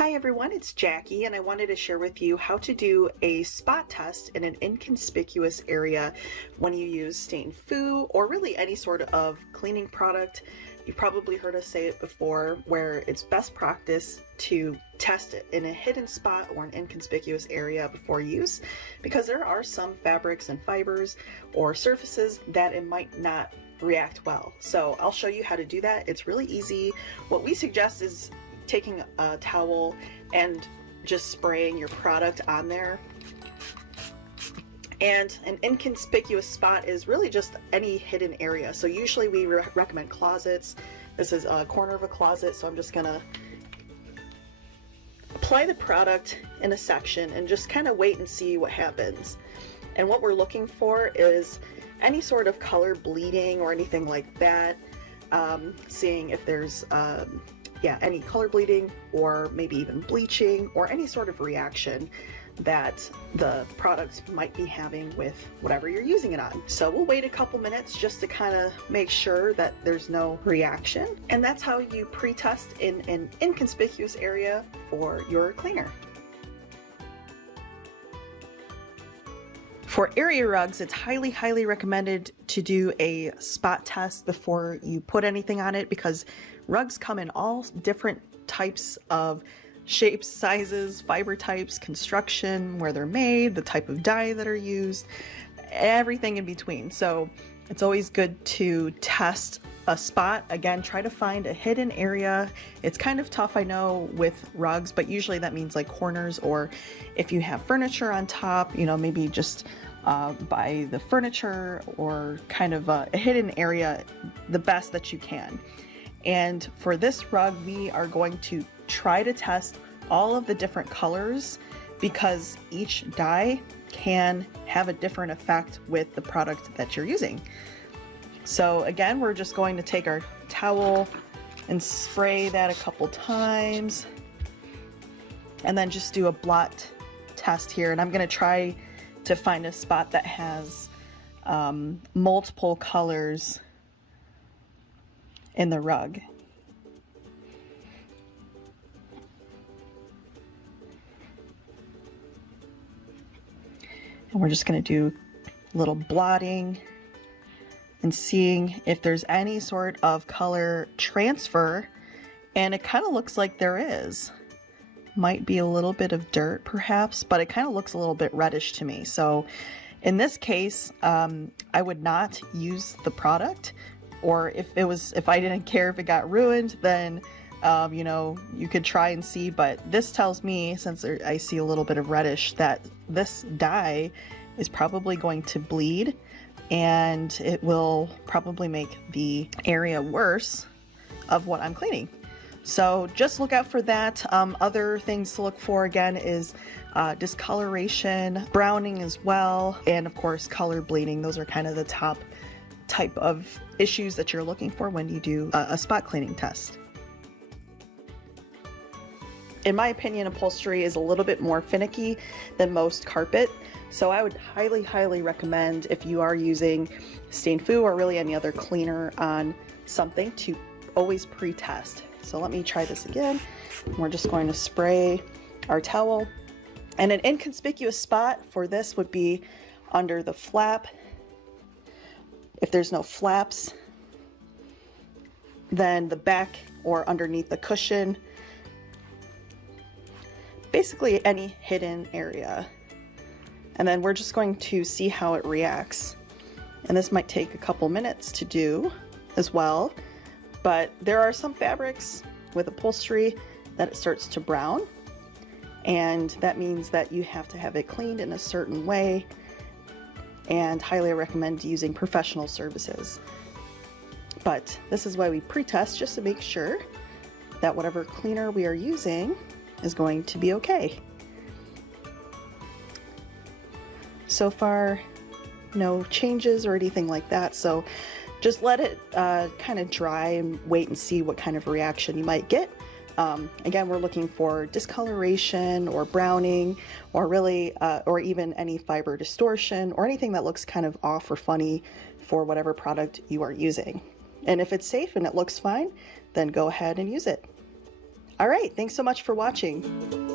Hi everyone, it's Jackie and I wanted to share with you how to do a spot test in an inconspicuous area when you use stain foo or really any sort of cleaning product. You've probably heard us say it before where it's best practice to test it in a hidden spot or an inconspicuous area before use, because there are some fabrics and fibers or surfaces that it might not react well. So I'll show you how to do that. It's really easy. What we suggest is taking a towel and just spraying your product on there. And an inconspicuous spot is really just any hidden area. So usually we recommend closets. This is a corner of a closet, so I'm just gonna apply the product in a section and just kind of wait and see what happens. And what we're looking for is any sort of color bleeding or anything like that. Seeing if there's any color bleeding or maybe even bleaching or any sort of reaction that the product might be having with whatever you're using it on. So we'll wait a couple minutes just to kind of make sure that there's no reaction. And that's how you pre-test in an inconspicuous area for your cleaner. For area rugs, it's highly recommended to do a spot test before you put anything on it, because rugs come in all different types of shapes, sizes, fiber types, construction, where they're made, the type of dye that are used, everything in between. So it's always good to test a spot. Again, try to find a hidden area. It's kind of tough, I know, with rugs, but usually that means like corners, or if you have furniture on top, you know, maybe just by the furniture, or kind of a hidden area, the best that you can. And for this rug, we are going to try to test all of the different colors, because each dye can have a different effect with the product that you're using. So again, we're just going to take our towel and spray that a couple times, and then just do a blot test here. And I'm going to try to find a spot that has multiple colors in the rug. And we're just going to do a little blotting and seeing if there's any sort of color transfer. And it kind of looks like there is. Might be a little bit of dirt perhaps, but it kind of looks a little bit reddish to me. So in this case, I would not use the product. Or if I didn't care if it got ruined, then you know, you could try and see. But this tells me, since I see a little bit of reddish, that this dye is probably going to bleed, and it will probably make the area worse of what I'm cleaning. So just look out for that. Other things to look for again is discoloration, browning as well, and of course color bleeding. Those are kind of the top type of issues that you're looking for when you do a spot cleaning test. In my opinion, upholstery is a little bit more finicky than most carpet. So I would highly recommend, if you are using stain foo or really any other cleaner on something, to always pre-test. So let me try this again. We're just going to spray our towel. And an inconspicuous spot for this would be under the flap. If there's no flaps, then the back or underneath the cushion. Basically any hidden area. And then we're just going to see how it reacts. And this might take a couple minutes to do as well. But there are some fabrics with upholstery that it starts to brown. And that means that you have to have it cleaned in a certain way. And highly recommend using professional services. But this is why we pre-test, just to make sure that whatever cleaner we are using is going to be okay. So far, no changes or anything like that. So just let it kind of dry and wait and see what kind of reaction you might get. Again, we're looking for discoloration or browning, or really, or even any fiber distortion or anything that looks kind of off or funny for whatever product you are using. And if it's safe and it looks fine, then go ahead and use it. All right, thanks so much for watching.